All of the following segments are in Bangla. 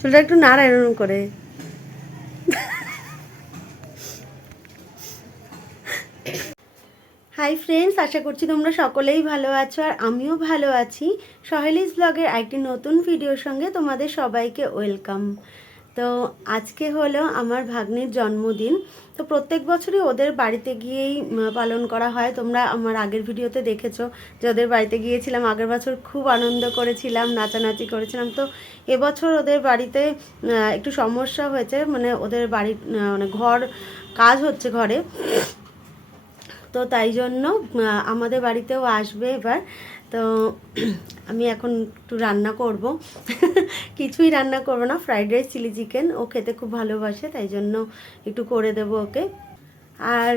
চুলটা একটু নাড়া করে। হাই ফ্রেন্ডস আশা করছি তোমরা সকলেই ভালো আছো আর আমিও ভালো আছি। সহেলিস ব্লগের একটি নতুন ভিডিওর সঙ্গে তোমাদের সবাইকে ওয়েলকাম তো আজকে হলো আমার ভাগ্নির জন্মদিন। তো প্রত্যেক বছরই ওদের বাড়িতে গিয়েই পালন করা হয়। তোমরা আমার আগের ভিডিওতে দেখেছ যে ওদের বাড়িতে গিয়েছিলাম। আগের বছর খুব আনন্দ করেছিলাম, নাচানাচি করেছিলাম। তো এবছর ওদের বাড়িতে একটু সমস্যা হয়েছে। মানে ওদের বাড়ির মানে ঘর, কাজ হচ্ছে ঘরে। তো তাই জন্য আমাদের বাড়িতেও আসবে এবার। তো আমি এখন একটু রান্না করব। কিছুই রান্না করব না ফ্রাইড রাইস চিলি চিকেন ও খেতে খুব ভালোবাসে, তাই জন্য একটু করে দেবো ওকে। আর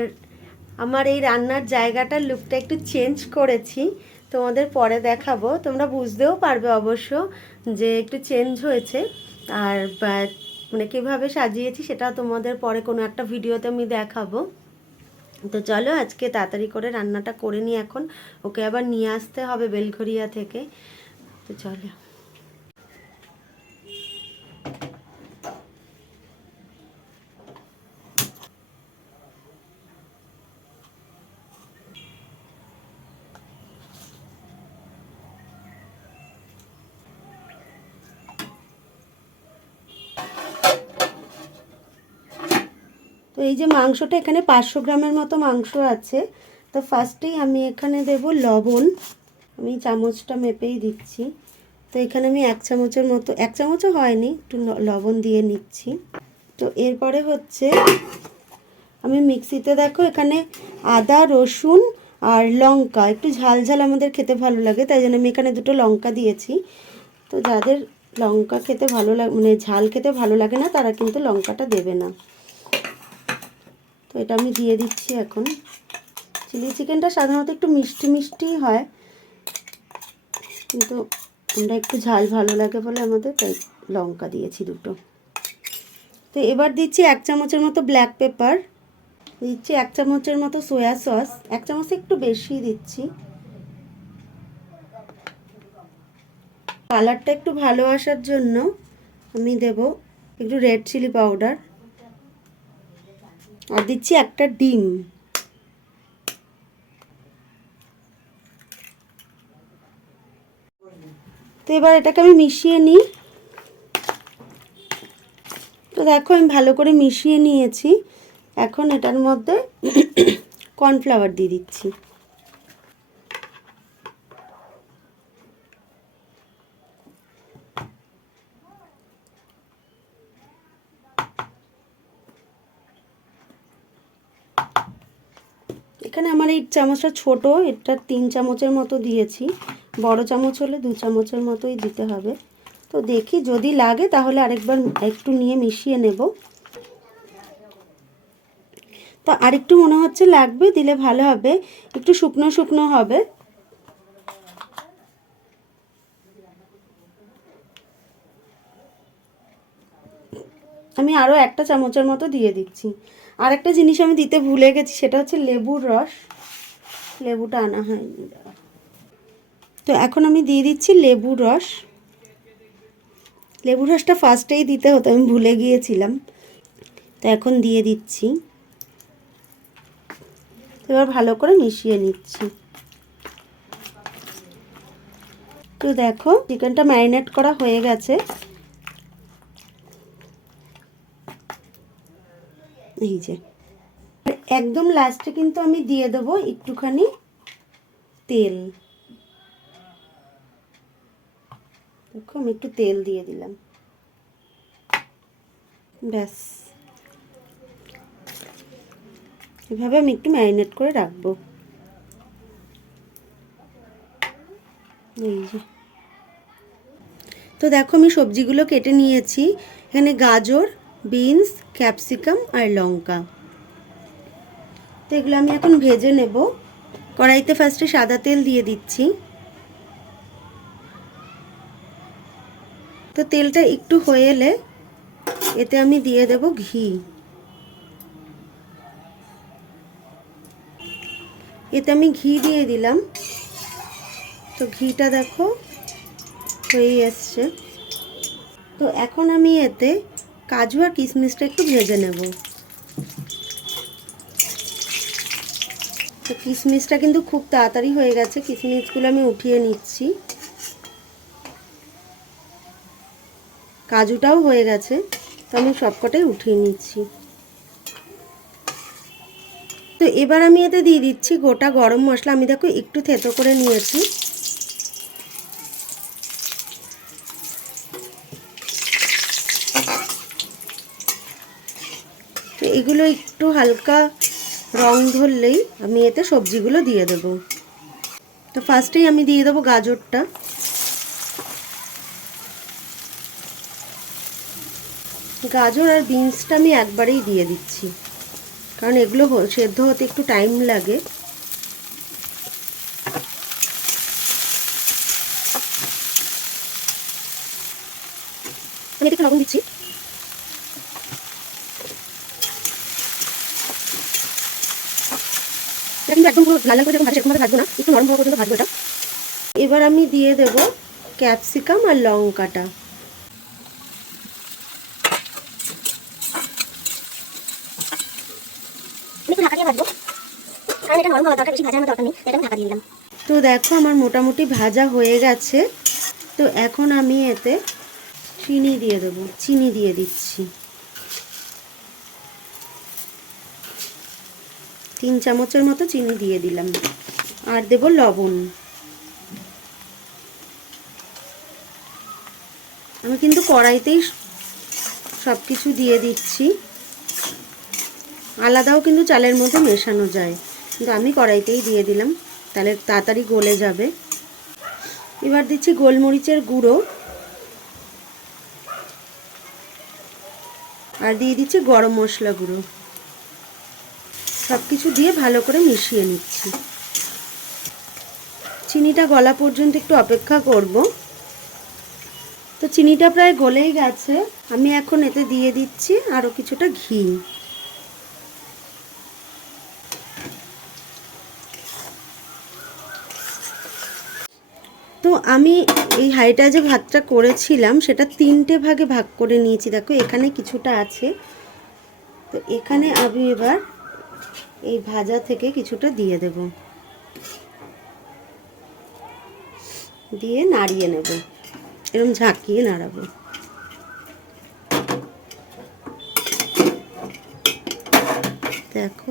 আমার এই রান্নার জায়গাটার লুকটা একটু চেঞ্জ করেছি, তোমাদের পরে দেখাবো। তোমরা বুঝতেও পারবে অবশ্য যে একটু চেঞ্জ হয়েছে। আর মানে কীভাবে সাজিয়েছি সেটা তোমাদের পরে কোনো একটা ভিডিওতে আমি দেখাবো। তো চলো আজকে তাড়াতাড়ি করে রান্নাটা করে নিই এখন। ওকে আবার নিয়ে আসতে হবে বেলঘরিয়া থেকে। তো চলো। তো এই যে মাংসটা এখানে পাঁচশো গ্রামের মতো মাংস আছে। তো ফার্স্টেই আমি এখানে দেব লবণ। আমি চামচটা মেপেই দিচ্ছি। তো এখানে আমি এক চামচের মতো, এক চামচও হয়নি, একটু লবণ দিয়ে নিচ্ছি। তো এরপরে হচ্ছে, আমি মিক্সিতে দেখো এখানে আদা, রসুন আর লঙ্কা। একটু ঝাল ঝাল আমাদের খেতে ভালো লাগে, তাই জন্য আমি এখানে দুটো লঙ্কা দিয়েছি। তো যাদের লঙ্কা খেতে ভালো লাগে মানে ঝাল খেতে ভালো লাগে না, তারা কিন্তু লঙ্কাটা দেবে না। এটা আমি দিয়ে দিচ্ছি এখন। চিলি চিকেনটা সাধারণত একটু মিষ্টি মিষ্টি হয়। কিন্তু আমরা একটু ঝাল ভালো লাগে বলে আমাদের, তাই লঙ্কা দিয়েছি দুটো। তো এবার দিচ্ছি এক চামচের মতো ব্ল্যাক পেপার দিচ্ছি এক চামচের মতো সয়া সস এক চামচ একটু বেশি দিচ্ছি। কালারটা একটু ভালো আসার জন্য আমি দেব একটু রেড চিলি পাউডার আর দিচ্ছি একটা ডিম। তো এবার এটাকে আমি মিশিয়ে নিই। তো দেখো, আমি ভালো করে মিশিয়ে নিয়েছি। এখন এটার মধ্যে কর্নফ্লাওয়ার দিয়ে দিচ্ছি এখানে আমার এই চামচটা ছোট, এটা তিন চামচের মতো দিয়েছি। বড় চামচ হলে দু চামচের মতোই দিতে হবে। তো দেখি, যদি লাগে তাহলে আরেকবার একটু নিয়ে মিশিয়ে নেব। তো আরেকটু মনে হচ্ছে লাগবে, দিলে ভালো হবে। একটু শুকনো শুকনো হবে। আমি আরও একটা চামচের মতো দিয়ে দিচ্ছি। আর একটা জিনিস আমি দিতে ভুলে গেছি, সেটা হচ্ছে লেবুর রস। লেবুটা আনা হয়নি। তো এখন আমি দিয়ে দিচ্ছি লেবুর রস। লেবুর রসটা ফার্স্টেই দিতে হতো, আমি ভুলে গিয়েছিলাম। তো এখন দিয়ে দিচ্ছি। এবার ভালো করে মিশিয়ে নিচ্ছি। তো দেখো, চিকেনটা ম্যারিনেট করা হয়ে গেছে। এই যে। একদম লাস্টে কিন্তু আমি দিয়ে দেবো একটুখানি তেল। দেখো, আমি একটু তেল দিয়ে দিলাম। ব্যাস। এভাবে আমি একটু ম্যারিনেট করে রাখব। এই যে। তো দেখো, আমি সবজিগুলো কেটে নিয়েছি। এখানে গাজর বিনস ক্যাপসিকাম আর লঙ্কা। তো এগুলো আমি এখন ভেজে নেব। কড়াইতে ফার্স্টে সাদা তেল দিয়ে দিচ্ছি। তো তেলটা একটু হয়ে এলে এতে আমি দিয়ে দেব ঘি। এতে আমি ঘি দিয়ে দিলাম। তো ঘিটা দেখো হয়েই এসছে। তো এখন আমি এতে কাজু আর কিশমিশটা একটু ভেজে নেব। তো কিশমিশটা কিন্তু খুব তাড়াতাড়ি হয়ে গেছে। কিশমিশগুলো আমি উঠিয়ে নিচ্ছি। কাজুটাও হয়ে গেছে, তো আমি সবকটাই উঠিয়ে নিচ্ছি। তো এবার আমি এতে দিয়ে দিচ্ছি গোটা গরম মশলা। আমি দেখো একটু থেতো করে নিয়েছি। তো এগুলো একটু হালকা রং ধরলেই আমি এতে সবজিগুলো দিয়ে দেব। তো ফার্স্টেই আমি দিয়ে দেবো গাজরটা। গাজর আর বিনসটা আমি একবারেই দিয়ে দিচ্ছি। কারণ এগুলো সেদ্ধ হতে একটু টাইম লাগে। আমি একটু লবণ দিচ্ছি। কিন্তু একদম পুরো লাল লাল করে যখন ভাজা সেরকমভাবে ভাজবো না একটু নরম হওয়া পর্যন্ত ভাজবো এটা। এবার আমি দিয়ে দেব ক্যাপসিকাম আর লঙ্কাটা। তো দেখো আমার মোটামুটি ভাজা হয়ে গেছে। তো এখন আমি এতে চিনি দিয়ে দেবো চিনি দিয়ে দিচ্ছি। তিন চামচের মতো চিনি দিয়ে দিলাম। আর দেব লবণ। আমি কিন্তু কড়াইতেই সব কিছু দিয়ে দিচ্ছি। আলাদাও কিন্তু চালের মধ্যে মেশানো যায়। কিন্তু আমি কড়াইতেই দিয়ে দিলাম। তাহলে তাড়াতাড়ি গলে যাবে। এবার দিচ্ছি গোলমরিচের গুঁড়ো। আর দিয়ে দিচ্ছি গরম মশলা গুঁড়ো। সব কিছু দিয়ে ভালো করে মিশিয়ে নিচ্ছি। চিনিটা গলা পর্যন্ত একটু অপেক্ষা করব। তো চিনিটা প্রায় গলেই গেছে। আমি এখন এতে দিয়ে দিচ্ছি আরও কিছুটা ঘি। তো আমি এই হাঁড়িটা যে ভাতটা করেছিলাম, সেটা তিনটে ভাগে ভাগ করে নিয়েছি। দেখো, এখানে কিছুটা আছে। তো এখানে আমি এবার এই ভাজা থেকে কিছুটা দিয়ে দেব। দিয়ে নাড়িয়ে নেব। এরকম ঝাঁকিয়ে নাড়াবো। দেখো।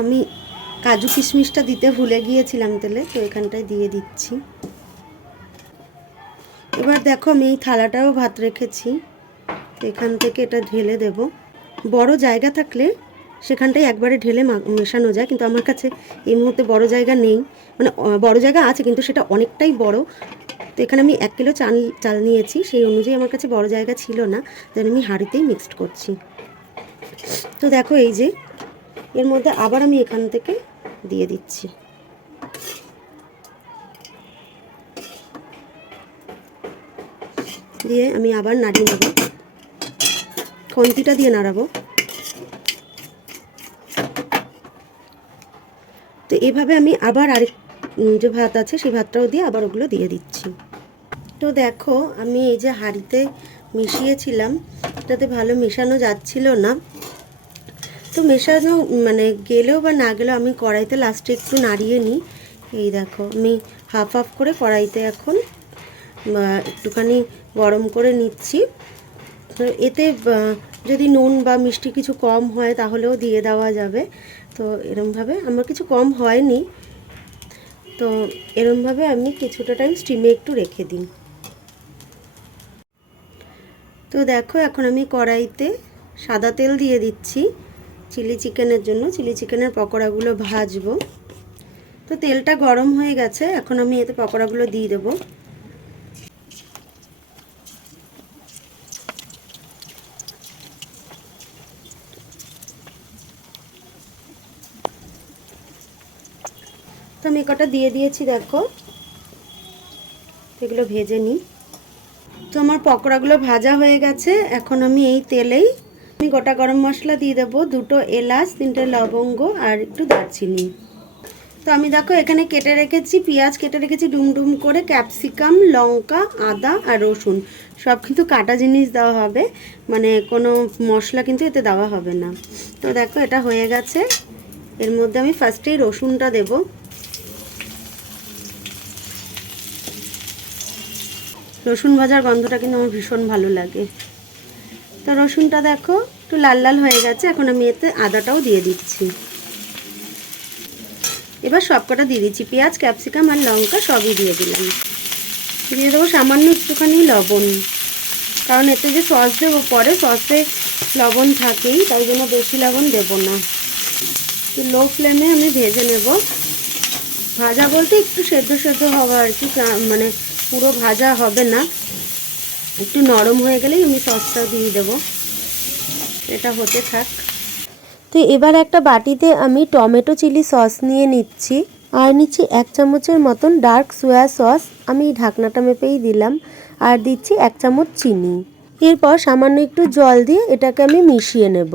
আমি কাজু কিশমিশটা দিতে ভুলে গিয়েছিলাম তেলে, তো এখানটায় দিয়ে দিচ্ছি। এবার দেখো আমি এই থালাটাও ভাত রেখেছি। এখান থেকে এটা ঢেলে দেব। বড় জায়গা থাকলে সেখানটায় একবারে ঢেলে মেশানো যায়, কিন্তু আমার কাছে এই মুহূর্তে বড় জায়গা নেই। মানে বড় জায়গা আছে, কিন্তু সেটা অনেকটাই বড়। তো এখানে আমি এক কিলো চাল চাল নিয়েছি, সেই অনুযায়ী আমার কাছে বড় জায়গা ছিল না তাই আমি হাঁড়িতেই মিক্সড করছি। তো দেখো এই যে, এর মধ্যে আবার আমি এখান থেকে দিয়ে দিচ্ছি। দিয়ে আমি আবার নাড়িয়ে নেব। খন্তিটা দিয়ে নাড়াবো। তো এভাবে আমি আবার আরেক যে ভাত আছে সেই ভাতটাও দিয়ে আবার ওগুলো দিয়ে দিচ্ছি। তো দেখো, আমি এই যে হাঁড়িতে মিশিয়েছিলাম, এটাতে ভালো মেশানো যাচ্ছিল না। তো মেশানো মানে গেলেও বা না গেলেও আমি কড়াইতে লাস্টে একটু নাড়িয়ে নিই। এই দেখো, আমি হাফ হাফ করে কড়াইতে এখন একটুখানি গরম করে নিচ্ছি। তো এতে যদি নুন বা মিষ্টি কিছু কম হয় তাহলেও দিয়ে দেওয়া যাবে। তো এরমভাবে আমার কিছু কম হয়নি। তো এরমভাবে আমি কিছুটা টাইম স্টিমে একটু রেখে দিই। তো দেখো, এখন আমি কড়াইতে সাদা তেল দিয়ে দিচ্ছি। চিলি চিকেনের জন্য। চিলি চিকেনের পকোড়াগুলো ভাজবো। তো তেলটা গরম হয়ে গেছে, এখন আমি এতে পকোড়াগুলো দিয়ে দেবো। তো আমি কটা দিয়ে দিয়েছি, দেখো। এগুলো ভেজে নিই। তো আমার পকোড়াগুলো ভাজা হয়ে গেছে, এখন আমি এই তেলেই আমি গোটা গরম মশলা দিয়ে দেবো, দুটো এলাচ, তিনটে লবঙ্গ আর একটু দারচিনি। তো আমি দেখো এখানে কেটে রেখেছি পেঁয়াজ, কেটে রেখেছি ডুম ডুম করে ক্যাপসিকাম, লঙ্কা, আদা আর রসুন। সব কিন্তু কাটা জিনিস দেওয়া হবে মানে কোনো মশলা কিন্তু এতে দেওয়া হবে না। তো দেখো এটা হয়ে গেছে। এর মধ্যে আমি ফার্স্টেই রসুনটা দেব। রসুন ভাজার গন্ধটা কিন্তু আমার ভীষণ ভালো লাগে। তো রসুনটা দেখো, একটু লাল লাল হয়ে গেছে, এখন আমি এতে আদাটাও দিয়ে দিচ্ছি। এবার সবকটা দিয়ে দিচ্ছি, পেঁয়াজ, ক্যাপসিকাম আর লঙ্কা সবই দিয়ে দিলাম। দিয়ে দেবো সামান্য একটুখানি লবণ, কারণ এতে যে সস দেবো, পরে সসে লবণ থাকেই, তাই জন্য বেশি লবণ দেবো না। তো লো ফ্লেমে আমি ভেজে নেব। ভাজা বলতে একটু সেদ্ধ সেদ্ধ হওয়া আর কি মানে পুরো ভাজা হবে না। একটু নরম হয়ে গেলেই আমি সসটা দিয়ে দেবো। এটা হতে থাক। তো এবার একটা বাটিতে আমি টমেটো চিলি সস নিয়ে নিচ্ছি। আর নিচ্ছি এক চামচের মতন ডার্ক সোয়া সস। আমি ঢাকনাটা মেপেই দিলাম। আর দিচ্ছি এক চামচ চিনি। এরপর সামান্য একটু জল দিয়ে এটাকে আমি মিশিয়ে নেব।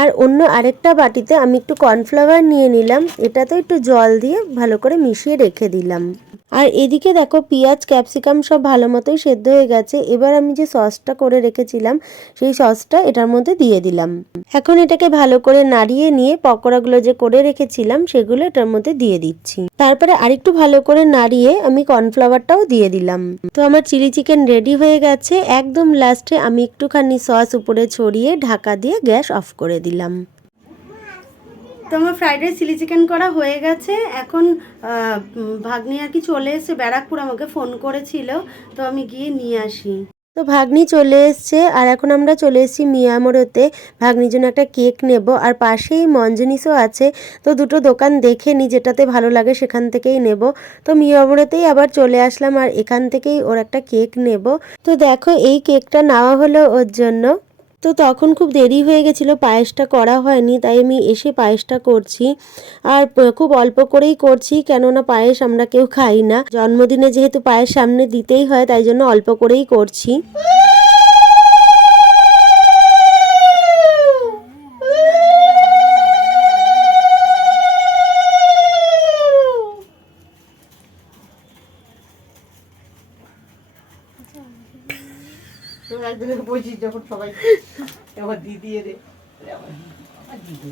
আর অন্য আরেকটা বাটিতে আমি একটু কর্নফ্লাওয়ার নিয়ে নিলাম। এটাতে একটু জল দিয়ে ভালো করে মিশিয়ে রেখে দিলাম। আর এদিকে দেখো, পেঁয়াজ, ক্যাপসিকাম সব ভালো মতোই সেদ্ধ হয়ে গেছে। এবার আমি যে সসটা করে রেখেছিলাম, সেই সসটা এটার মধ্যে দিয়ে দিলাম। এখন এটাকে ভালো করে নাড়িয়ে নিয়ে পকোড়াগুলো যে করে রেখেছিলাম, সেগুলো এটার মধ্যে দিয়ে দিচ্ছি। তারপরে আরেকটু ভালো করে নাড়িয়ে আমি কর্নফ্লাওয়ারটাও দিয়ে দিলাম। তো আমার চিলি চিকেন রেডি হয়ে গেছে। একদম লাস্টে আমি একটুখানি সস উপরে ছড়িয়ে ঢাকা দিয়ে গ্যাস অফ করে দিলাম। তো আমার ফ্রাইড রাইস চিলি চিকেন করা হয়ে গেছে। এখন ভাগ্নি আর কি চলে এসেছে। ব্যারাকপুর আমাকে ফোন করেছিল, তো আমি গিয়ে নিয়ে আসি। তো ভাগ্নি চলে এসছে, আর এখন আমরা চলে এসেছি মিয়ামোড়োতে। ভাগ্নির জন্য একটা কেক নেব, আর পাশেই মঞ্জনিসও আছে। তো দুটো দোকান দেখে নি, যেটাতে ভালো লাগে সেখান থেকেই নেব। তো মিয়ামোড়োতেই আবার চলে আসলাম, আর এখান থেকেই ওর একটা কেক নেব। তো দেখো, এই কেকটা নেওয়া হলো ওর জন্য। তো তখন খুব দেরি হয়ে গেছিল, পায়েসটা করা হয়নি, তাই আমি এসে পায়েসটা করছি। আর খুব অল্প করেই করছি, কেননা পায়েস আমরা কেউ খাই না। জন্মদিনে যেহেতু পায়েস সামনে দিতেই হয়, তাই জন্য অল্প করেই করছি। তো একদিনে বলছিস যখন সবাই আমার দিদি এরে আমার দিদি,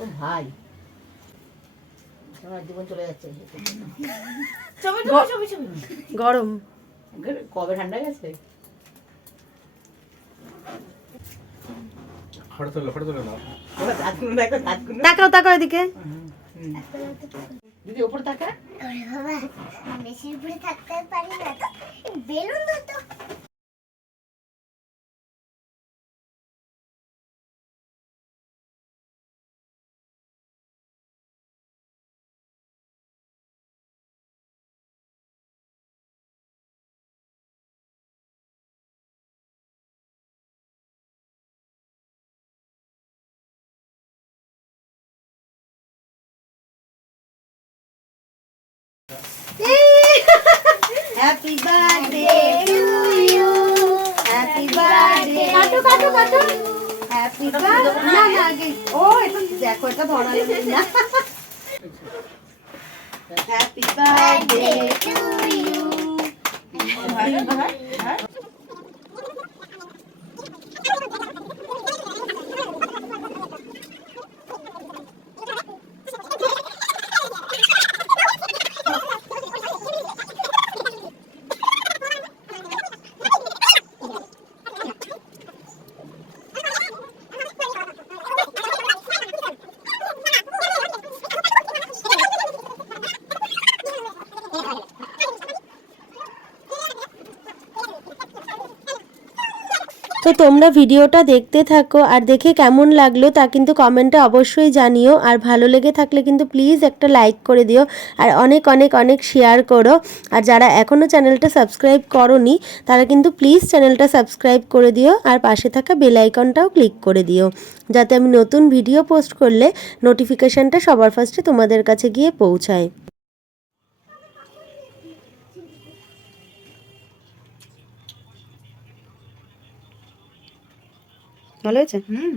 ও ভাই। আমার জীবন চলে যাচ্ছে। ছবি ছবি ছবি ছবি গরম। কবে ঠান্ডা গেছে? তাকাও তাকাও এদিকে। তাকা। বেশি উপরে থাকতে পারি না। তো বেলুন তো। Happy birthday to you happy birthday কাটো কাটো কাটো। হ্যাপি বার্থডে না না ও এটা দেখো এটা ধরা না। হ্যাপি বার্থডে টু ইউ তো তোমরা ভিডিওটা দেখতে থাকো আর দেখে কেমন লাগল তা কিন্তু কমেন্টে অবশ্যই জানিও। আর ভালো লেগে থাকলে কিন্তু প্লিজ একটা লাইক করে দিও আর অনেক অনেক অনেক শেয়ার করো। আর যারা এখনও চ্যানেলটা সাবস্ক্রাইব করনি, তারা কিন্তু প্লিজ চ্যানেলটা সাবস্ক্রাইব করে দিও আর পাশে থাকা বেল আইকনটাও ক্লিক করে দিও। যাতে আমি নতুন ভিডিও পোস্ট করলে নোটিফিকেশানটা সবার ফার্স্টে তোমাদের কাছে গিয়ে পৌঁছায়। ভালো হয়েছে হুম